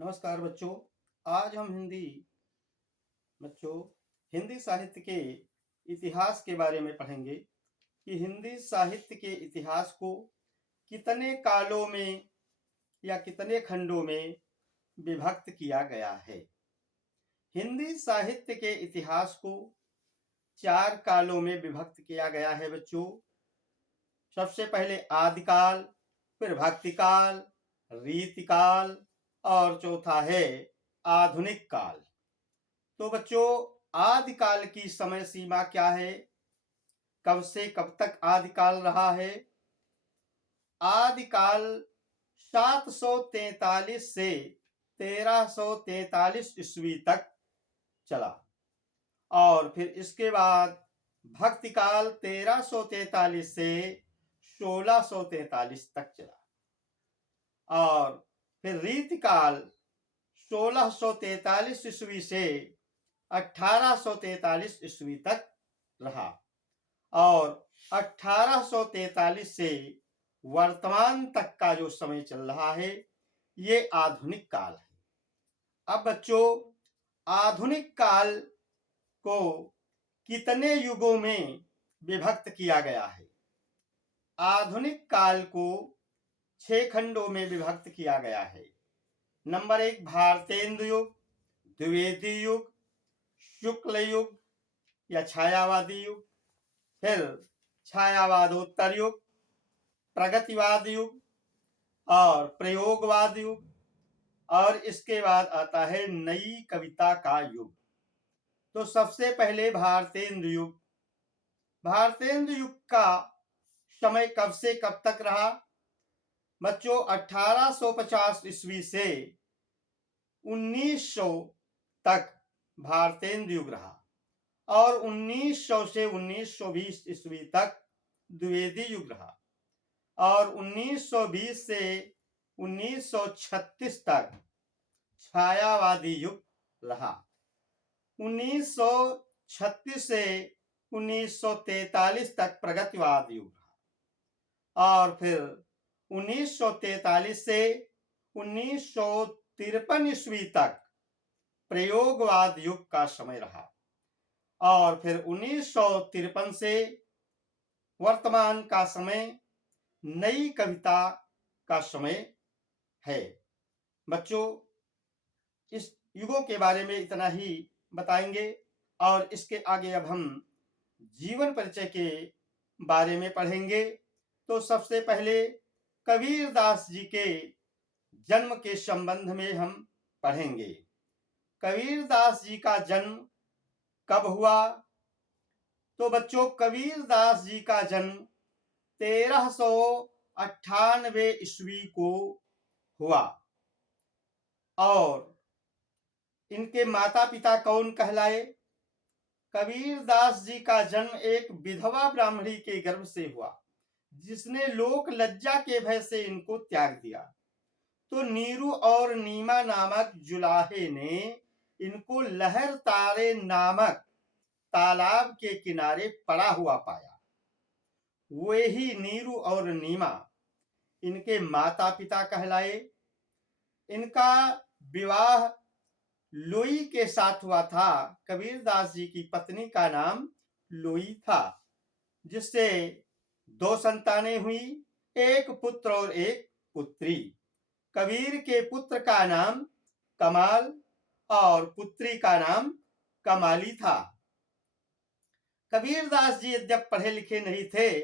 नमस्कार बच्चों। आज हम हिंदी साहित्य के इतिहास के बारे में पढ़ेंगे कि हिंदी साहित्य के इतिहास को कितने कालों में या कितने खंडों में विभक्त किया गया है। हिंदी साहित्य के इतिहास को 4 कालों में विभक्त किया गया है बच्चों। सबसे पहले आदिकाल, फिर भक्तिकाल, रीतिकाल और चौथा है आधुनिक काल। तो बच्चों, आदिकाल की समय सीमा क्या है? कब से कब तक आदिकाल रहा है? आदिकाल 743 से 1343 ईस्वी तक चला और फिर इसके बाद भक्तिकाल 1343 से 1643 तक चला और फिर रीतिकाल 1643 ईस्वी से 1843 ईस्वी तक रहा और 1843 से वर्तमान तक का जो समय चल रहा है ये आधुनिक काल है। अब बच्चों, आधुनिक काल को कितने युगों में विभक्त किया गया है? आधुनिक काल को 6 खंडों में विभक्त किया गया है। नंबर 1 भारतेंदु युग, द्विवेदी युग, शुक्ल युग या छायावादी युग, फिर छायावादोत्तर युग, प्रगतिवाद युग और प्रयोगवाद युग और इसके बाद आता है नई कविता का युग। तो सबसे पहले भारतेंदु युग। भारतेंदु युग का समय कब से कब तक रहा? बच्चों, 1850 ईस्वी से 1900 तक भारतेंदु युग रहा और 1900 से 1920 ईस्वी तक द्विवेदी युग रहा और 1920 से 1936 तक छायावादी युग रहा। 1936 से 1943 तक प्रगतिवाद युग रहा और फिर 1943 से 1953 ईस्वी तक प्रयोगवाद युग का समय रहा और फिर 1953 से वर्तमान का समय नई कविता का समय है। बच्चों, इस युगों के बारे में इतना ही बताएंगे और इसके आगे अब हम जीवन परिचय के बारे में पढ़ेंगे। तो सबसे पहले कबीरदास जी के जन्म के संबंध में हम पढ़ेंगे। कबीरदास जी का जन्म कब हुआ? तो बच्चों, कबीरदास जी का जन्म 1398 ईस्वी को हुआ और इनके माता पिता कौन कहलाए? कबीरदास जी का जन्म एक विधवा ब्राह्मणी के गर्भ से हुआ जिसने लोक लज्जा के भय से इनको त्याग दिया। तो नीरू और नीमा नामक जुलाहे ने इनको लहर तारे नामक तालाब के किनारे पड़ा हुआ पाया। वे ही नीरू और नीमा इनके माता पिता कहलाए। इनका विवाह लोई के साथ हुआ था। कबीरदास जी की पत्नी का नाम लोई था जिससे 2 संतानें हुई, एक पुत्र और एक पुत्री। कबीर के पुत्र का नाम कमाल और पुत्री का नाम कमाली था। कबीरदास जी जब पढ़े लिखे नहीं थे,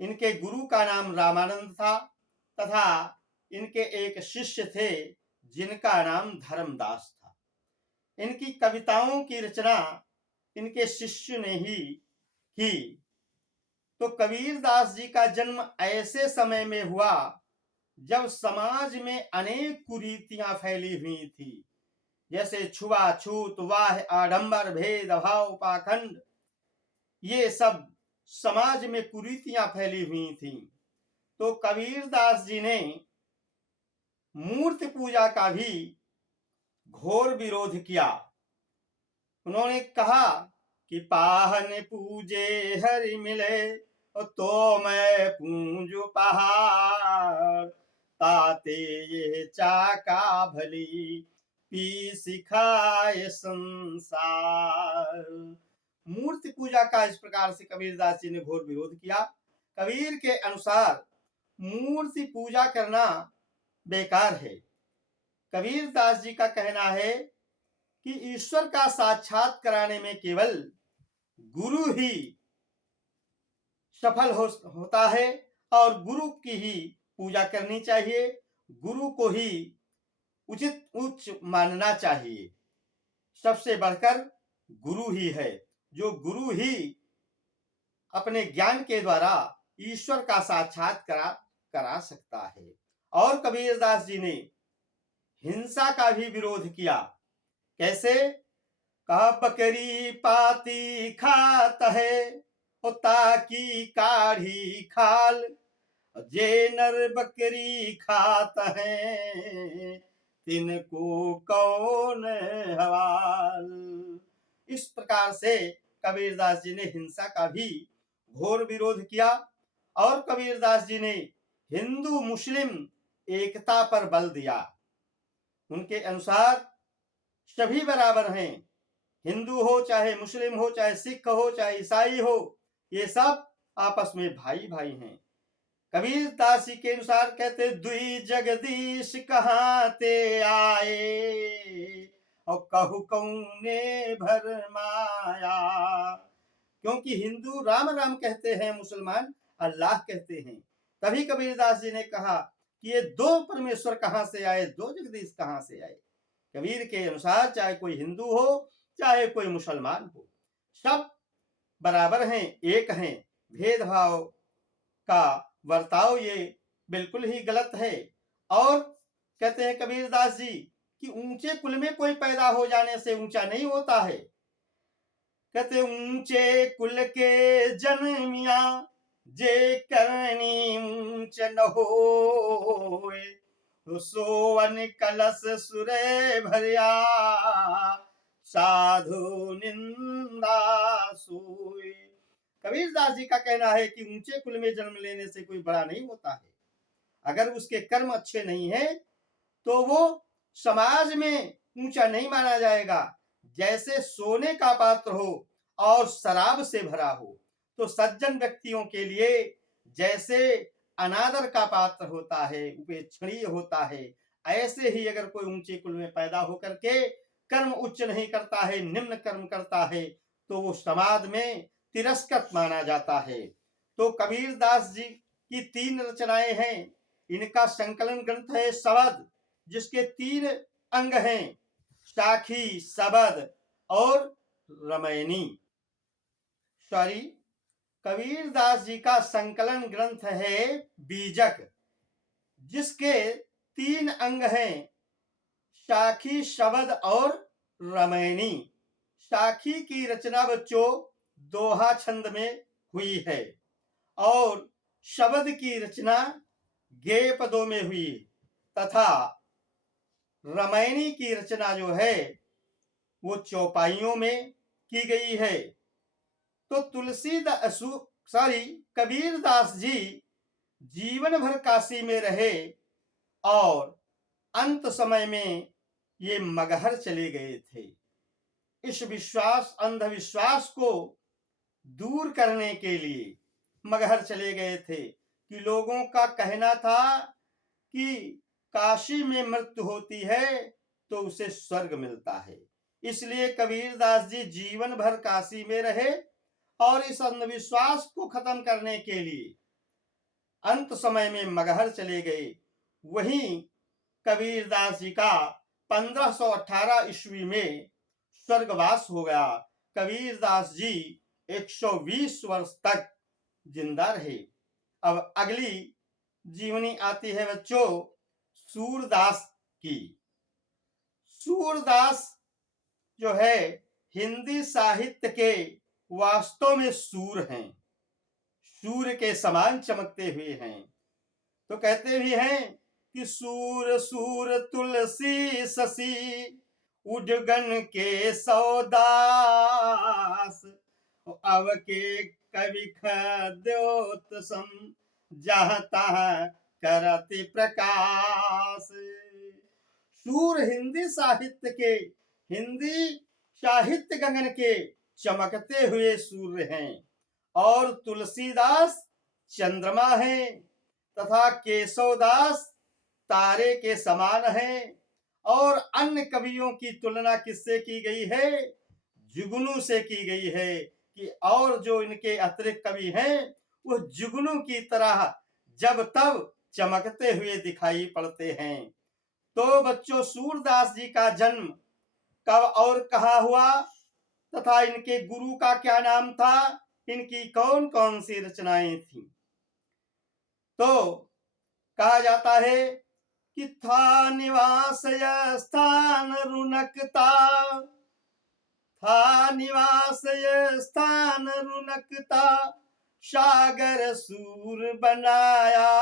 इनके गुरु का नाम रामानंद था तथा इनके एक शिष्य थे जिनका नाम धर्मदास था। इनकी कविताओं की रचना इनके शिष्य ने ही की। तो कबीरदास जी का जन्म ऐसे समय में हुआ जब समाज में अनेक कुरीतियां फैली हुई थी, जैसे छुआछूत, वाह, आडंबर, भेदभाव, पाखंड, ये सब समाज में कुरीतियां फैली हुई थी। तो कबीरदास जी ने मूर्ति पूजा का भी घोर विरोध किया। उन्होंने कहा कि पाहन पूजे हरि मिले तो मैं पूजू पहाड़, ताते ये चाका भली पी सिखाए संसार। मूर्ति पूजा का इस प्रकार से कबीरदास जी ने घोर विरोध किया। कबीर के अनुसार मूर्ति पूजा करना बेकार है। कबीरदास जी का कहना है कि ईश्वर का साक्षात कराने में केवल गुरु ही सफल होता है और गुरु की ही पूजा करनी चाहिए, गुरु को ही उचित उच्च मानना चाहिए। सबसे बढ़कर गुरु ही है, जो गुरु ही अपने ज्ञान के द्वारा ईश्वर का साक्षात्कार करा सकता है। और कबीरदास जी ने हिंसा का भी विरोध किया। कैसे? कहा बकरी पाती खात है होता की काढ़ी खाल, जे नर बकरी खात है तिनको कौन हवाल। इस प्रकार से कबीरदास जी ने हिंसा का भी घोर विरोध किया। और कबीरदास जी ने हिंदू मुस्लिम एकता पर बल दिया। उनके अनुसार सभी बराबर हैं, हिंदू हो चाहे मुस्लिम हो चाहे सिख हो चाहे ईसाई हो, ये सब आपस में भाई भाई हैं। कबीरदास जी के अनुसार कहते दुई जगदीश कहाँ ते आए और कहु कौने भर माया। क्योंकि हिंदू राम राम कहते हैं, मुसलमान अल्लाह कहते हैं। तभी कबीरदास जी ने कहा कि ये दो परमेश्वर कहाँ से आए, दो जगदीश कहाँ से आए। कबीर के अनुसार चाहे कोई हिंदू हो चाहे कोई मुसलमान हो, सब बराबर हैं, एक हैं। भेदभाव का बर्ताव ये बिल्कुल ही गलत है। और कहते हैं कबीरदास जी कि ऊंचे कुल में कोई पैदा हो जाने से ऊंचा नहीं होता है। कहते ऊंचे कुल के जन्मिया जे करनी ऊंच न होए, सोवन कलश सुरे भरिया साधु निंदा सोए। कबीरदास जी का कहना है कि ऊंचे कुल में जन्म लेने से कोई बड़ा नहीं होता है। अगर उसके कर्म अच्छे नहीं है तो वो समाज में ऊंचा नहीं माना जाएगा। जैसे सोने का पात्र हो और शराब से भरा हो, तो सज्जन व्यक्तियों के लिए जैसे अनादर का पात्र होता है, उपेक्षणीय होता है, ऐसे ही अगर कोई ऊंचे कुल में पैदा होकर के कर्म उच्च नहीं करता है, निम्न कर्म करता है, तो वो समाज में तिरस्कृत माना जाता है। तो कबीरदास जी की 3 रचनाएं हैं। इनका संकलन ग्रंथ है शबद, जिसके 3 अंग हैं, साखी, शबद और रामायणी। सॉरी, कबीरदास जी का संकलन ग्रंथ है बीजक, जिसके 3 अंग हैं, साखी, शबद और रामायणी। साखी की रचना बच्चों दोहा छंद में हुई है और शबद की रचना गेय पदों में हुई, तथा रामायणी की रचना जो है वो चौपाइयों में की गई है। तो कबीरदास जी जीवन भर काशी में रहे और अंत समय में ये मगहर चले गए थे। इस अंधविश्वास को दूर करने के लिए मगहर चले गए थे कि लोगों का कहना था कि काशी में मृत्यु होती है तो उसे स्वर्ग मिलता है। इसलिए कबीरदास जी जीवन भर काशी में रहे और इस अंधविश्वास को खत्म करने के लिए अंत समय में मगहर चले गए। वहीं कबीरदास जी का 1518 ईस्वी में स्वर्गवास हो गया। कबीरदास जी 120 वर्ष तक जिंदा रहे। अब अगली जीवनी आती है बच्चों सूरदास की। सूरदास जो है हिंदी साहित्य के वास्तव में सूर हैं, सूर्य के समान चमकते हुए हैं। तो कहते भी हैं कि सूर सूर तुलसी शशि उडगन के सौदास, अब के कवि खद्योत सम जहाँ तहाँ करति प्रकाश। सूर हिंदी साहित्य गगन के चमकते हुए सूर्य हैं और तुलसीदास चंद्रमा हैं तथा केशवदास तारे के समान हैं। और अन्य कवियों की तुलना किससे की गई है? जुगनू से की गई है कि और जो इनके अतिरिक्त कवि हैं वो जुगनू की तरह जब तब चमकते हुए दिखाई पड़ते हैं। तो बच्चों, सूरदास जी का जन्म कब और कहाँ हुआ तथा इनके गुरु का क्या नाम था, इनकी कौन कौन सी रचनाएं थी? तो कहा जाता है कि था निवास स्थान रुनकता, था निवास स्थान रुनकता, सागर सूर बनाया,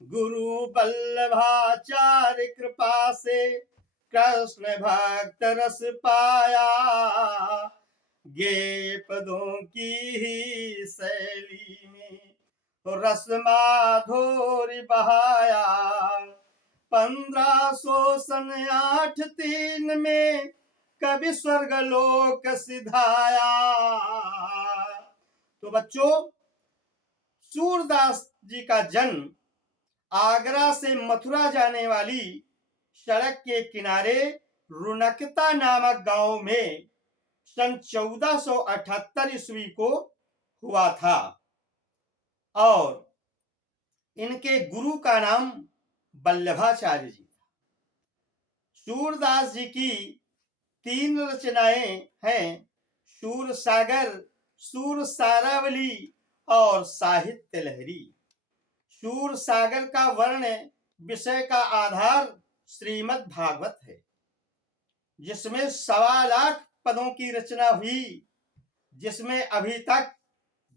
गुरु बल्लभाचार्य कृपा से कृष्ण भक्त रस पाया, गे पदों की ही शैली में रस माधुर्य बहाया, 1500 सन 8-3 में कभी स्वर्ग लोक सिधाया। तो बच्चों, सूरदास जी का जन्म आगरा से मथुरा जाने वाली सड़क के किनारे रुनकता नामक गांव में सन 1478 ईस्वी को हुआ था और इनके गुरु का नाम बल्लभाचार्य जी। सूरदास जी की 3 रचनाएं हैं, सूर सागर, सूर सारावली और साहित्य लहरी। सूर सागर का वर्ण विषय का आधार श्रीमद् भागवत है, जिसमें 1.25 लाख पदों की रचना हुई, जिसमें अभी तक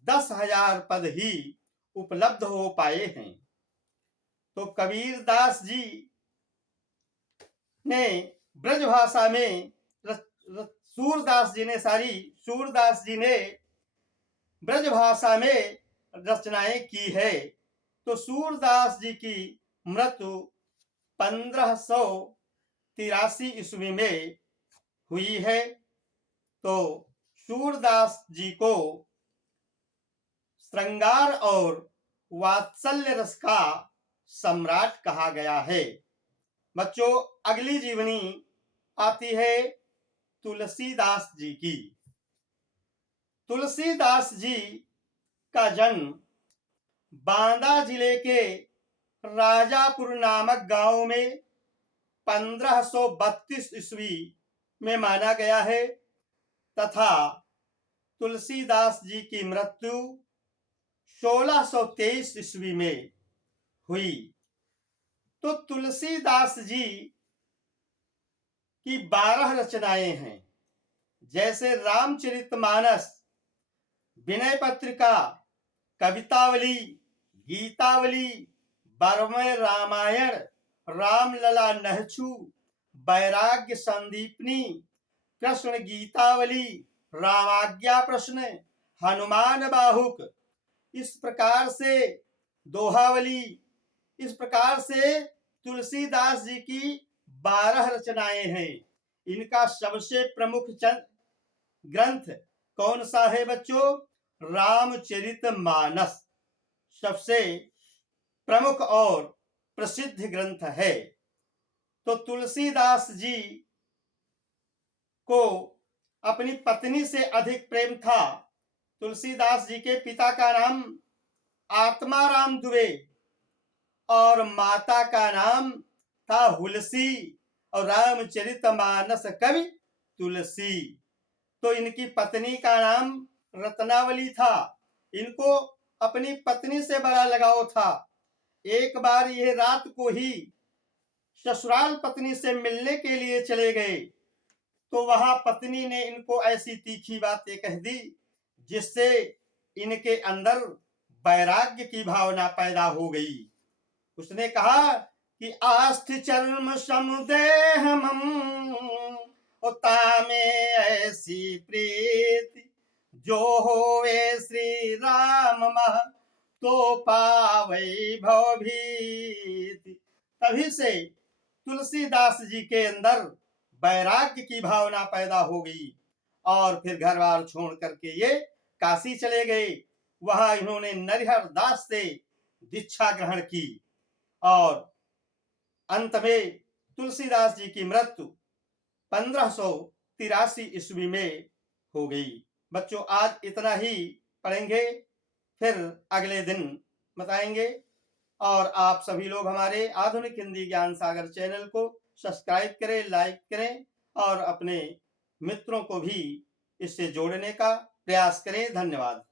10,000 पद ही उपलब्ध हो पाए हैं। तो कबीरदास जी ने ब्रजभाषा में सूरदास जी ने ब्रजभाषा में रचनाएं की है। तो सूरदास जी की मृत्यु 1583 ईस्वी में हुई है। तो सूरदास जी को श्रृंगार और वात्सल्य रस का सम्राट कहा गया है। बच्चों, अगली जीवनी आती है तुलसीदास जी की। तुलसीदास जी का जन्म बांदा जिले के राजापुर नामक गांव में 1532 ईस्वी में माना गया है तथा तुलसीदास जी की मृत्यु 1623 ईस्वी में हुई। तो तुलसीदास जी की 12 रचनाएं हैं, जैसे रामचरितमानस, विनय पत्रिका, कवितावली, गीतावली, बरमय रामायण, रामलला नहछु, वैराग्य संदीपनी, कृष्ण गीतावली, रामाज्ञा प्रश्न, हनुमान बाहुक, इस प्रकार से दोहावली, इस प्रकार से तुलसीदास जी की 12 रचनाएं हैं। इनका सबसे प्रमुख ग्रंथ कौन सा है बच्चों? रामचरितमानस सबसे प्रमुख और प्रसिद्ध ग्रंथ है। तो तुलसीदास जी को अपनी पत्नी से अधिक प्रेम था। तुलसीदास जी के पिता का नाम आत्माराम दुबे और माता का नाम था हुलसी और रामचरितमानस कवि तुलसी। तो इनकी पत्नी का नाम रत्नावली था। इनको अपनी पत्नी से बड़ा लगाव था। एक बार यह रात को ही ससुराल पत्नी से मिलने के लिए चले गए, तो वहां पत्नी ने इनको ऐसी तीखी बातें कह दी जिससे इनके अंदर वैराग्य की भावना पैदा हो गई। उसने कहा कि आस्थि चर्म समुदेह मम तामे ऐसी प्रीति जो होवे श्री राम मह तो पावै भवभीति। तभी से तुलसीदास जी के अंदर वैराग्य की भावना पैदा हो गई और फिर घर बार छोड़ करके ये काशी चले गए। वहां इन्होंने नरिहर दास से दीक्षा ग्रहण की और अंत में तुलसीदास जी की मृत्यु 1583 ईस्वी में हो गई। बच्चों, आज इतना ही पढ़ेंगे, फिर अगले दिन बताएंगे। और आप सभी लोग हमारे आधुनिक हिंदी ज्ञान सागर चैनल को सब्सक्राइब करें, लाइक करें और अपने मित्रों को भी इससे जोड़ने का प्रयास करें। धन्यवाद।